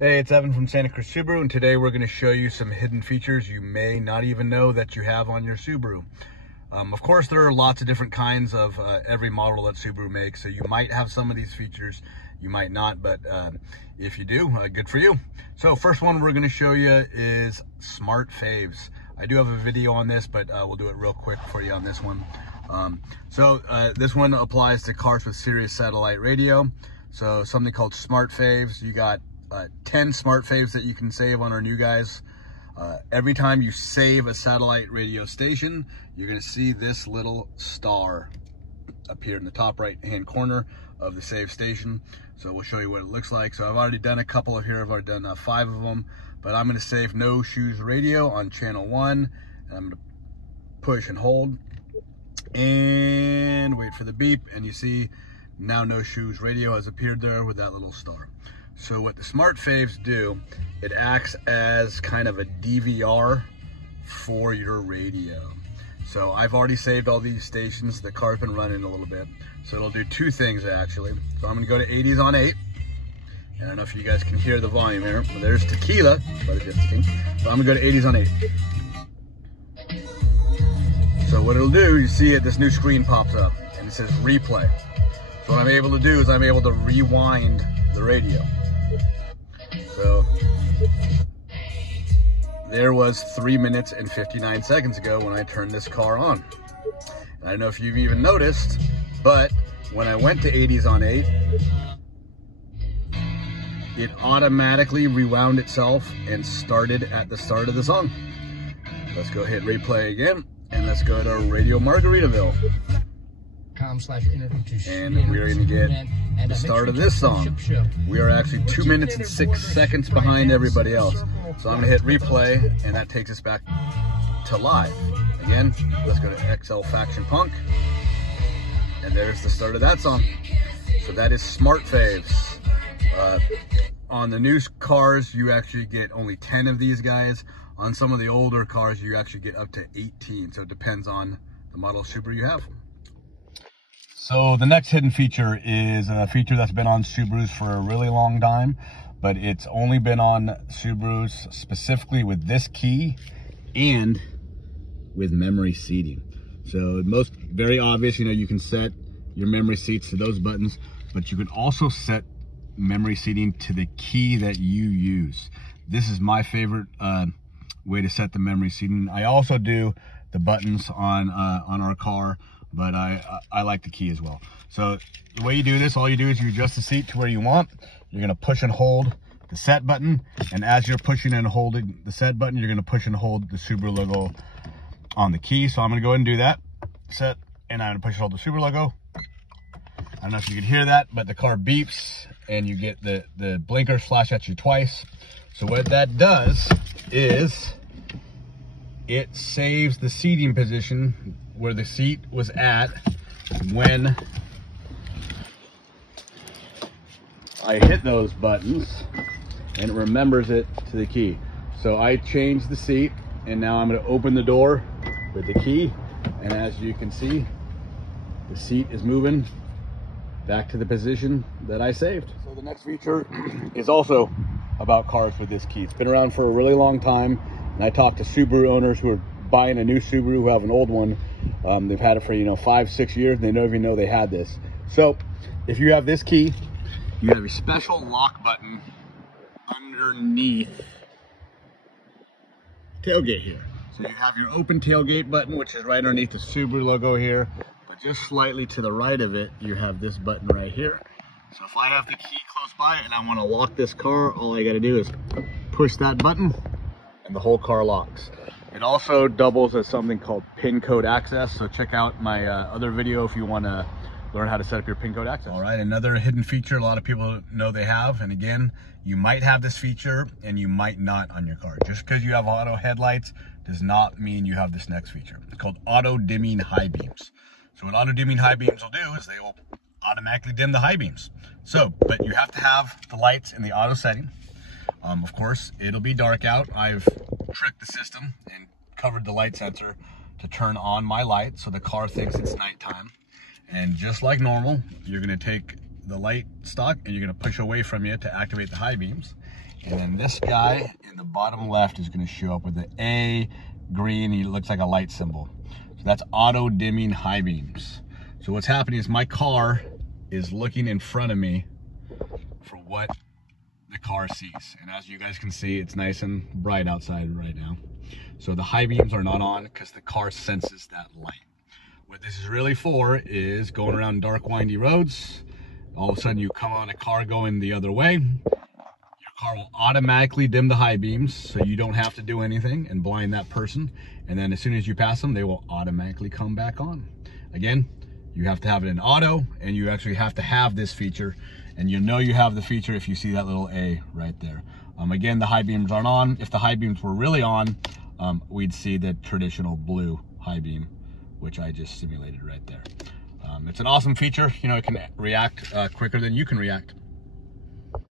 Hey, it's Evan from Santa Cruz Subaru, and today we're going to show you some hidden features you may not even know that you have on your Subaru. Of course, there are lots of different kinds of every model that Subaru makes, so you might have some of these features, you might not, but if you do, good for you. So first one we're going to show you is Smart Faves. I do have a video on this, but we'll do it real quick for you on this one. This one applies to cars with Sirius satellite radio. So something called Smart Faves. You got 10 Smart Faves that you can save on our new guys. Every time you save a satellite radio station, you're going to see this little star appear in the top right hand corner of the save station. So we'll show you what it looks like. So I've already done a couple of here. I've already done 5 of them, but I'm going to save No Shoes Radio on channel 1, and I'm going to push and hold and wait for the beep, and you see now No Shoes Radio has appeared there with that little star. So what the Smart Faves do, it acts as kind of a DVR for your radio. So I've already saved all these stations. The car's been running a little bit. So it'll do 2 things actually. So I'm gonna go to 80s on 8. And I don't know if you guys can hear the volume here. Well, there's Tequila by the Gypsy King. So I'm gonna go to 80s on 8. So what it'll do, you see it, this new screen pops up and it says replay. So what I'm able to do is I'm able to rewind the radio. So there was 3 minutes and 59 seconds ago when I turned this car on. And I don't know if you've even noticed, but when I went to 80s on 8, it automatically rewound itself and started at the start of the song. Let's go hit replay again, and let's go to Radio Margaritaville. And we're going to get the start of this song. We are actually 2 minutes and 6 seconds behind everybody else. So I'm going to hit replay, and that takes us back to live. Again, let's go to XL Faction Punk. And there's the start of that song. So that is Smart Faves. On the new cars, you actually get only 10 of these guys. On some of the older cars, you actually get up to 18. So it depends on the model of Subaru you have. So the next hidden feature is a feature that's been on Subarus for a really long time, but it's only been on Subarus specifically with this key and with memory seating. So very obvious, you know, you can set your memory seats to those buttons, but you can also set memory seating to the key that you use. This is my favorite way to set the memory seating. I also do the buttons on our car, but I like the key as well. So the way you do this, all you do is you adjust the seat to where you want. You're gonna push and hold the set button, and as you're pushing and holding the set button, you're gonna push and hold the Subaru logo on the key. So I'm gonna go ahead and do that, set, and I'm gonna push and hold the Subaru logo. I don't know if you can hear that, but the car beeps, and you get the blinkers flash at you twice. So what that does is it saves the seating position where the seat was at when I hit those buttons, and it remembers it to the key. So I changed the seat, and now I'm going to open the door with the key, and as you can see, the seat is moving back to the position that I saved. So the next feature is also about cars with this key. It's been around for a really long time, and I talked to Subaru owners who are buying a new Subaru who have an old one. They've had it for 5-6 years, and they don't even know they had this. So if you have this key, you have a special lock button underneath tailgate here. So you have your open tailgate button, which is right underneath the Subaru logo here, but just slightly to the right of it, you have this button right here. So if I have the key close by and I want to lock this car, all I got to do is push that button and the whole car locks. It also doubles as something called pin code access. So check out my other video if you want to learn how to set up your pin code access. All right, another hidden feature a lot of people know they have, and again, you might have this feature and you might not on your car. Just because you have auto headlights does not mean you have this next feature. It's called auto dimming high beams. So what auto dimming high beams will do is they will automatically dim the high beams. So, but you have to have the lights in the auto setting. Of course, it'll be dark out. I've tricked the system and covered the light sensor to turn on my light so the car thinks it's nighttime. And just like normal, you're gonna take the light stock and you're gonna push away from you to activate the high beams. And then this guy in the bottom left is gonna show up with the A green, he looks like a light symbol. So that's auto dimming high beams. So what's happening is my car is looking in front of me for what the car sees. And as you guys can see, it's nice and bright outside right now. So the high beams are not on because the car senses that light. What this is really for is going around dark, windy roads. All of a sudden you come on a car going the other way. Your car will automatically dim the high beams so you don't have to do anything and blind that person. And then as soon as you pass them, they will automatically come back on. Again, you have to have it in auto, and you actually have to have this feature. And you know you have the feature if you see that little A right there. Again, the high beams aren't on. If the high beams were really on, we'd see the traditional blue high beam, which I just simulated right there. It's an awesome feature. You know, it can react quicker than you can react.